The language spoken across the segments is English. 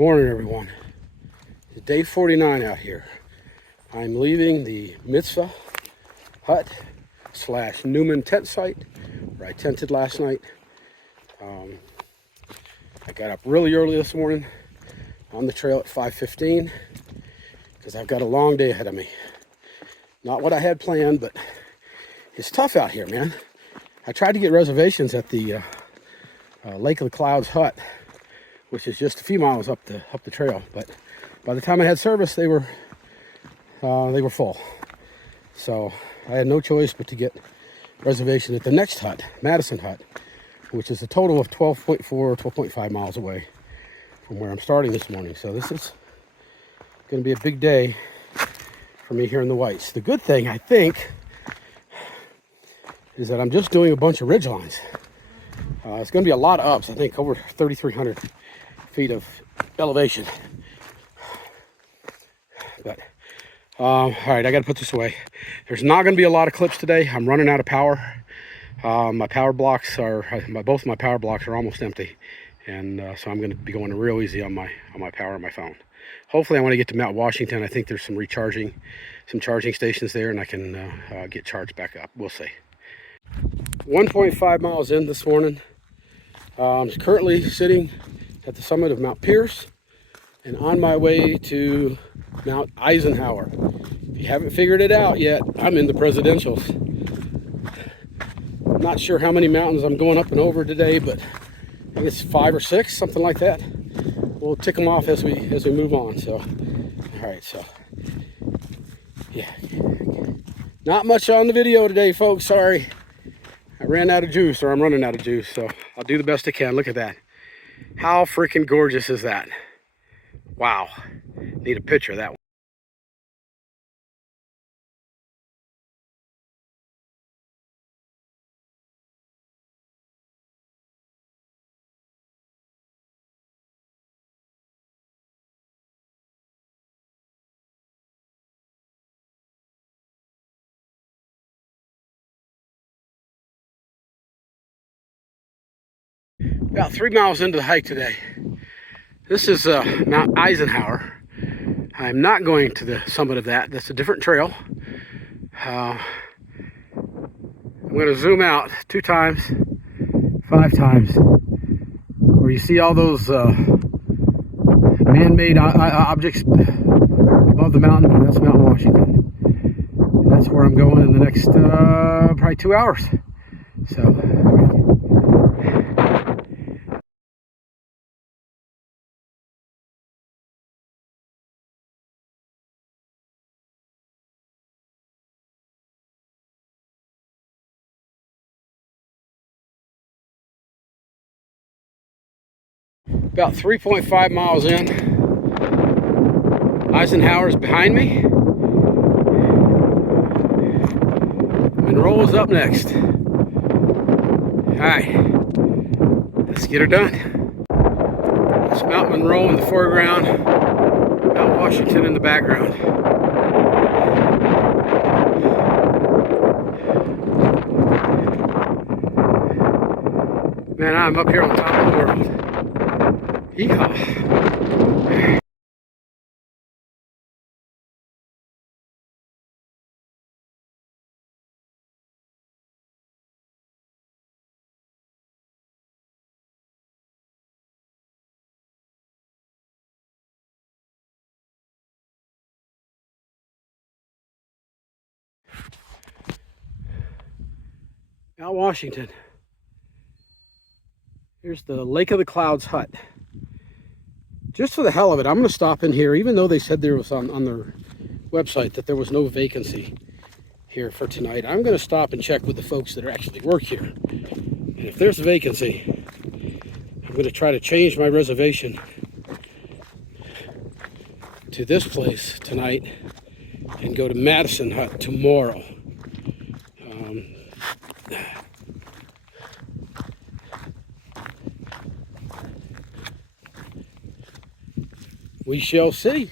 Morning, everyone. It's day 49 out here. I'm leaving the Mitzvah hut / Newman tent site where I tented last night. I got up really early this morning on the trail at 5:15 because I've got a long day ahead of me. Not what I had planned, but it's tough out here, man. I tried to get reservations at the Lake of the Clouds hut, which is just a few miles up the trail, but by the time I had service, they were full. So I had no choice but to get reservation at the next hut, Madison Hut, which is a total of 12.5 miles away from where I'm starting this morning. So this is going to be a big day for me here in the Whites. The good thing, I think, is that I'm just doing a bunch of ridge lines. It's going to be a lot of ups. I think over 3,300 feet of elevation. But all right, I got to put this away. There's not going to be a lot of clips today. I'm running out of power. My power blocks are both my power blocks are almost empty, and so I'm going to be going real easy on my power on my phone. Hopefully, I want to get to Mount Washington. I think there's some charging stations there, and I can get charged back up. We'll see. 1.5 miles in this morning. I'm currently sitting at the summit of Mount Pierce and on my way to Mount Eisenhower. If you haven't figured it out yet, I'm in the presidentials. Not sure how many mountains I'm going up and over today, but I think it's 5 or 6, something like that. We'll tick them off as we move on. So, all right, so yeah, not much on the video today, folks. Sorry, I ran out of juice, or I'm running out of juice. So I'll do the best I can. Look at that. How freaking gorgeous is that? Wow. Need a picture of that one. About 3 miles into the hike today. This is Mount Eisenhower. I'm not going to the summit of that. That's a different trail. I'm going to zoom out 2 times, 5 times, where you see all those man-made objects above the mountain. That's Mount Washington. And that's where I'm going in the next probably 2 hours. So. About 3.5 miles in. Eisenhower's behind me. Monroe is up next. Alright, let's get her done. It's Mount Monroe in the foreground, Mount Washington in the background. Man, I'm up here on top of the world. Yeehaw. Mount Washington. Here's the Lake of the Clouds hut. Just for the hell of it, I'm going to stop in here, even though they said there was on their website that there was no vacancy here for tonight. I'm going to stop and check with the folks that actually work here. And if there's a vacancy, I'm going to try to change my reservation to this place tonight and go to Madison Hut tomorrow. We shall see.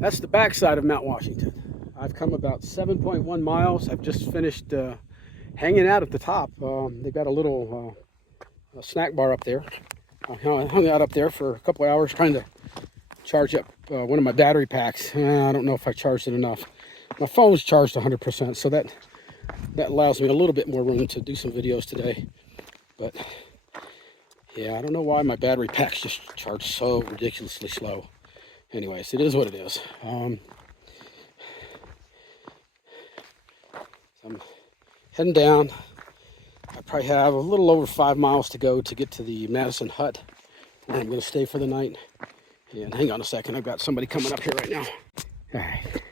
That's the backside of Mount Washington. I've come about 7.1 miles. I've just finished hanging out at the top. They've got a little snack bar up there. I hung out up there for a couple of hours trying to charge up one of my battery packs. I don't know if I charged it enough. My phone's charged 100%, so that allows me a little bit more room to do some videos today. But yeah, I don't know why my battery packs just charge so ridiculously slow. Anyways, it is what it is. I'm heading down. I probably have a little over 5 miles to go to get to the Madison hut, where I'm going to stay for the night. And hang on a second, I've got somebody coming up here right now. All right,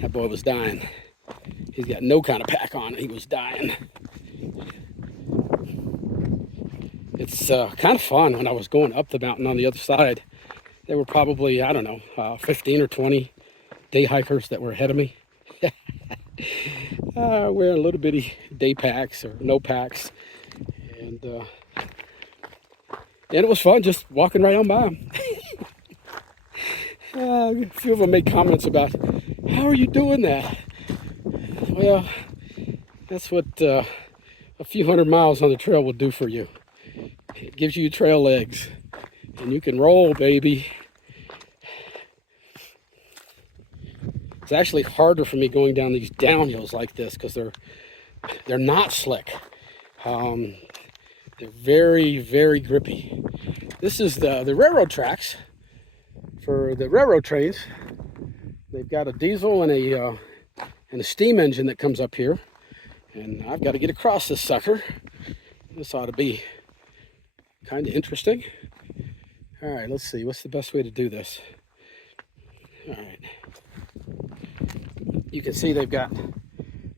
that boy was dying. He's got no kind of pack on. He was dying. It's kind of fun. When I was going up the mountain on the other side, there were probably, I don't know, 15 or 20 day hikers that were ahead of me. Wearing little bitty day packs or no packs. And it was fun just walking right on by them. A few of them made comments about, how are you doing that? Well, that's what a few hundred miles on the trail will do for you. It gives you trail legs, and you can roll, baby. It's actually harder for me going down these downhills like this because they're not slick. They're very, very grippy. This is the railroad tracks for the railroad trains. They've got a diesel and a steam engine that comes up here, and I've got to get across this sucker. This ought to be kind of interesting. All right, let's see. What's the best way to do this? All right. You can see they've got,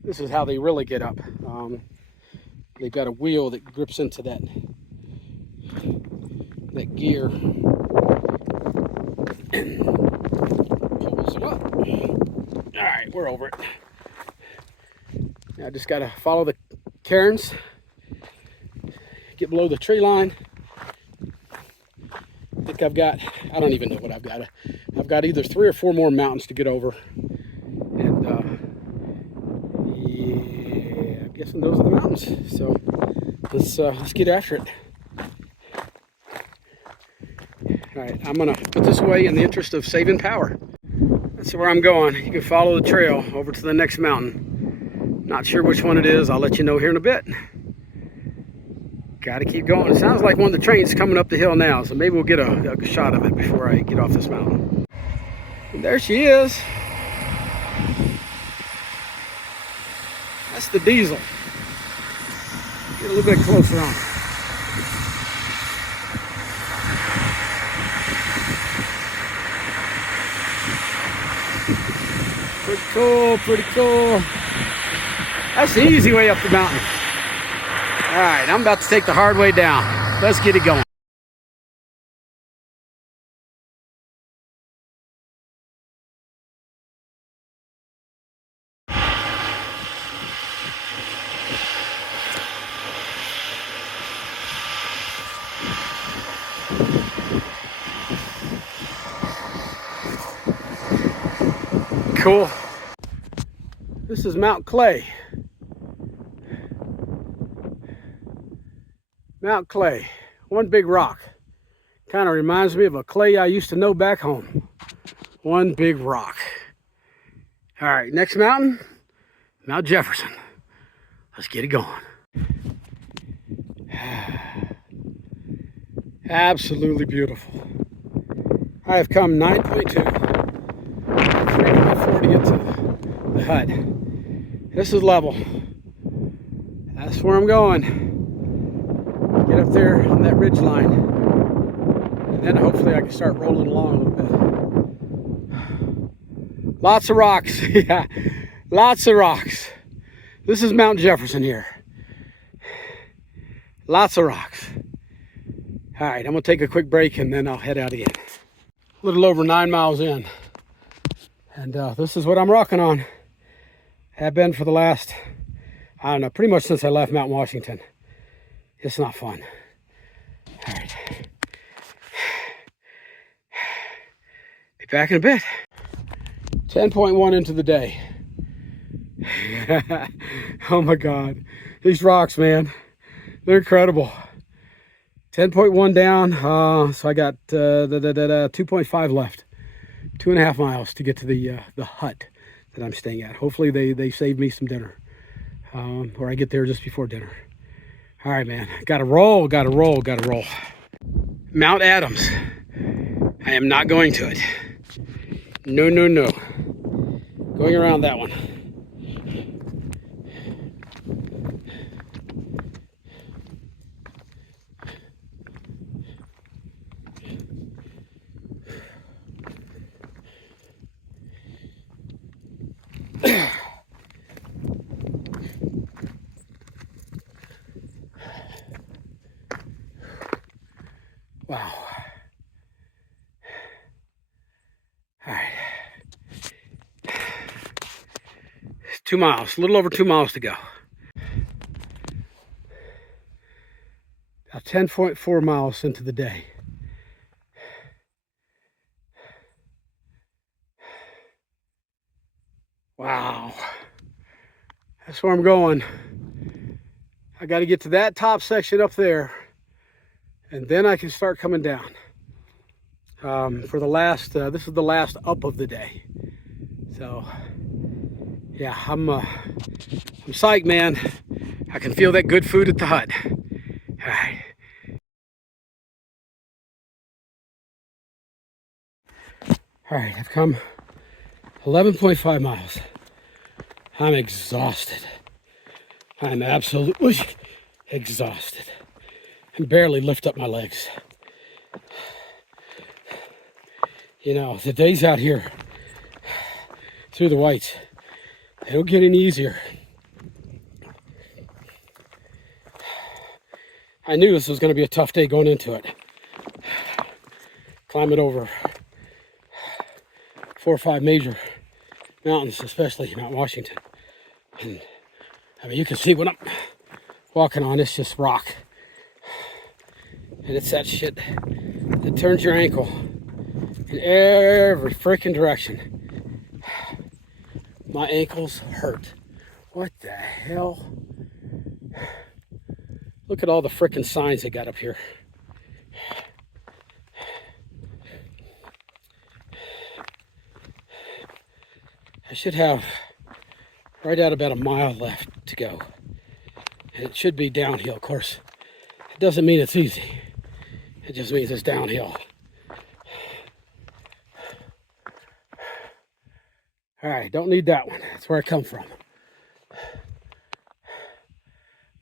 this is how they really get up. They've got a wheel that grips into that gear and pulls them up. All right, we're over it. Now I just got to follow the cairns, get below the tree line. I think I've got, I don't even know what I've got. I've got either 3 or 4 more mountains to get over. And yeah, I'm guessing those are the mountains. So let's get after it. All right, I'm gonna put this away in the interest of saving power. That's where I'm going. You can follow the trail over to the next mountain. Not sure which one it is. I'll let you know here in a bit. Got to keep going. It sounds like one of the trains coming up the hill now, so maybe we'll get a shot of it before I get off this mountain. And there she is. That's the diesel. Get a little bit closer on. Pretty cool, pretty cool. That's the easy way up the mountain. All right, I'm about to take the hard way down. Let's get it going. Cool. This is Mount Clay. Mount Clay, one big rock. Kind of reminds me of a clay I used to know back home. One big rock. All right, next mountain, Mount Jefferson. Let's get it going. Absolutely beautiful. I have come 9.2 before to get to the hut. This is level. That's where I'm going. Get up there on that ridge line, and then hopefully I can start rolling along a little bit. Lots of rocks. Yeah, lots of rocks. This is Mount Jefferson here. Lots of rocks. All right, I'm gonna take a quick break and then I'll head out again. A little over 9 miles in, and this is what I'm rocking on. Have been for the last, I don't know, pretty much since I left Mount Washington. It's not fun. All right. Be back in a bit. 10.1 into the day. Oh my God. These rocks, man. They're incredible. 10.1 down. So I got 2.5 left. 2.5 miles to get to the hut that I'm staying at. Hopefully they save me some dinner. Or I get there just before dinner. All right, man. Gotta roll, gotta roll, gotta roll. Mount Adams. I am not going to it. No, no, no. Going around that one. Wow. All right. 2 miles, a little over 2 miles to go. About 10.4 miles into the day. Wow. That's where I'm going. I got to get to that top section up there, and then I can start coming down. For the last, this is the last up of the day. So, yeah, I'm psyched, man. I can feel that good food at the hut. All right. All right, I've come 11.5 miles. I'm exhausted. I'm absolutely exhausted. I can barely lift up my legs. You know, the days out here through the whites, they don't get any easier. I knew this was going to be a tough day going into it. Climbing over 4 or 5 major mountains, especially Mount Washington. And I mean, you can see what I'm walking on, it's just rock. And it's that shit that turns your ankle in every freaking direction. My ankles hurt. What the hell? Look at all the freaking signs they got up here. I should have right at about a mile left to go. And it should be downhill, of course. It doesn't mean it's easy. It just means it's downhill. All right, don't need that one. That's where I come from.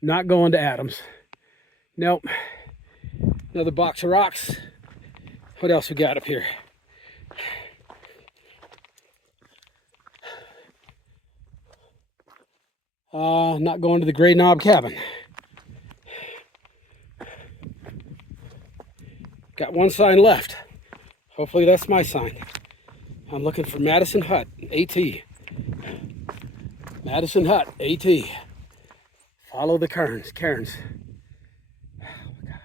Not going to Adams. Nope. Another box of rocks. What else we got up here? Not going to the Gray Knob Cabin. Got one sign left. Hopefully that's my sign. I'm looking for Madison Hut, AT. Madison Hut, AT. Follow the cairns. Oh my God.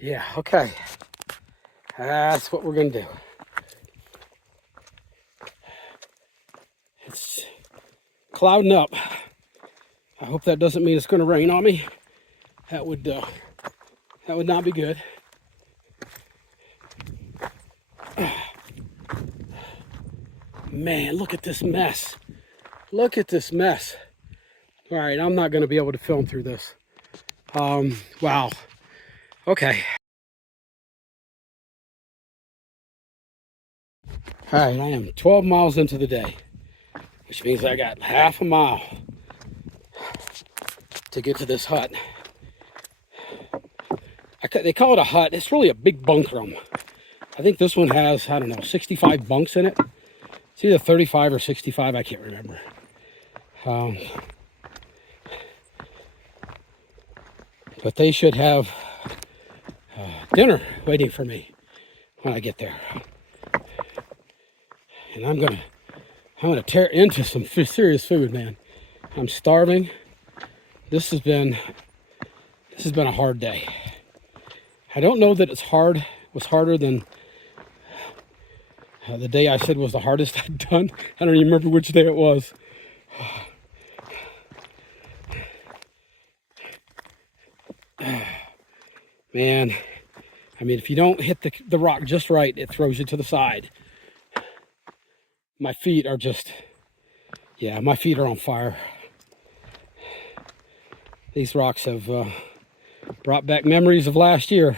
Yeah, okay. That's what we're gonna do. It's clouding up. I hope that doesn't mean it's gonna rain on me. That would not be good. Man, look at this mess. Look at this mess. All right, I'm not going to be able to film through this. Wow. Okay. All right, I am 12 miles into the day, which means I got half a mile to get to this hut. They call it a hut. It's really a big bunk room. I think this one has, I don't know, 65 bunks in it. It's either 35 or 65, I can't remember. But they should have dinner waiting for me when I get there. And I'm gonna tear into some serious food, man. I'm starving. This has been a hard day. I don't know that it was harder than The day I said was the hardest I'd done. I don't even remember which day it was. Man, I mean, if you don't hit the rock just right, it throws you to the side. My feet are just, yeah, my feet are on fire. These rocks have brought back memories of last year.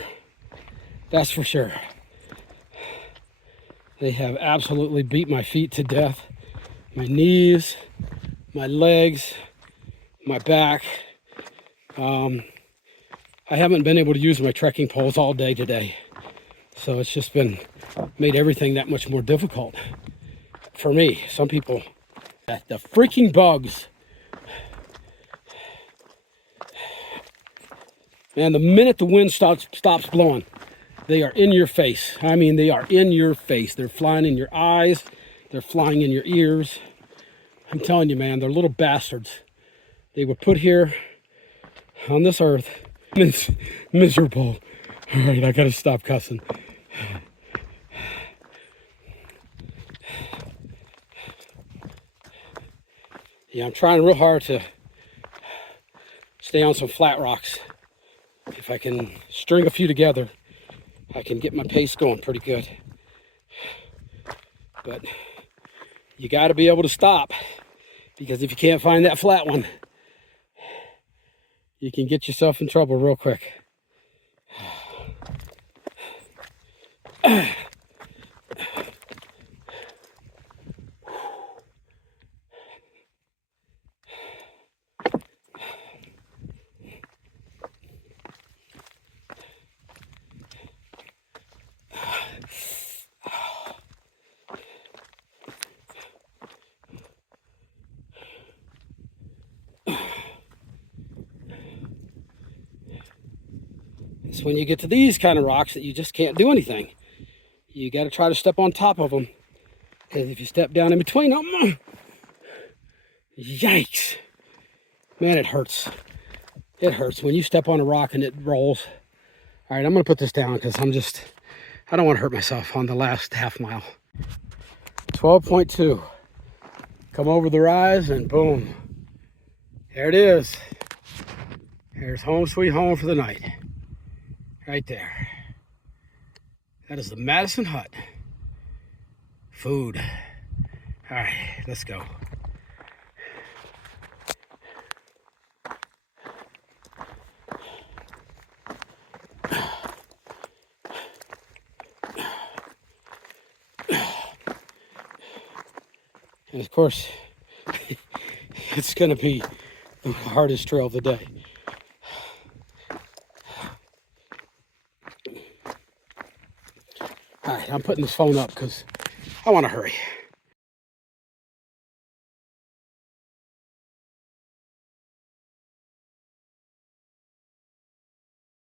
That's for sure. They have absolutely beat my feet to death. My knees, my legs, my back. I haven't been able to use my trekking poles all day today. So it's just made everything that much more difficult for me. Some people, the freaking bugs. Man, the minute the wind stops blowing, they are in your face. I mean, they are in your face. They're flying in your eyes. They're flying in your ears. I'm telling you, man, they're little bastards. They were put here on this earth. Miserable. All right, I gotta stop cussing. Yeah, I'm trying real hard to stay on some flat rocks. If I can string a few together, I can get my pace going pretty good. But you got to be able to stop, because if you can't find that flat one, you can get yourself in trouble real quick. It's when you get to these kind of rocks that you just can't do anything. You got to try to step on top of them. Because if you step down in between them, yikes. Man, it hurts. It hurts when you step on a rock and it rolls. All right, I'm going to put this down because I don't want to hurt myself on the last half mile. 12.2. Come over the rise and boom. There it is. There's home sweet home for the night. Right there. That is the Madison Hut. Food. All right, let's go. And of course, it's going to be the hardest trail of the day. All right, I'm putting this phone up because I want to hurry.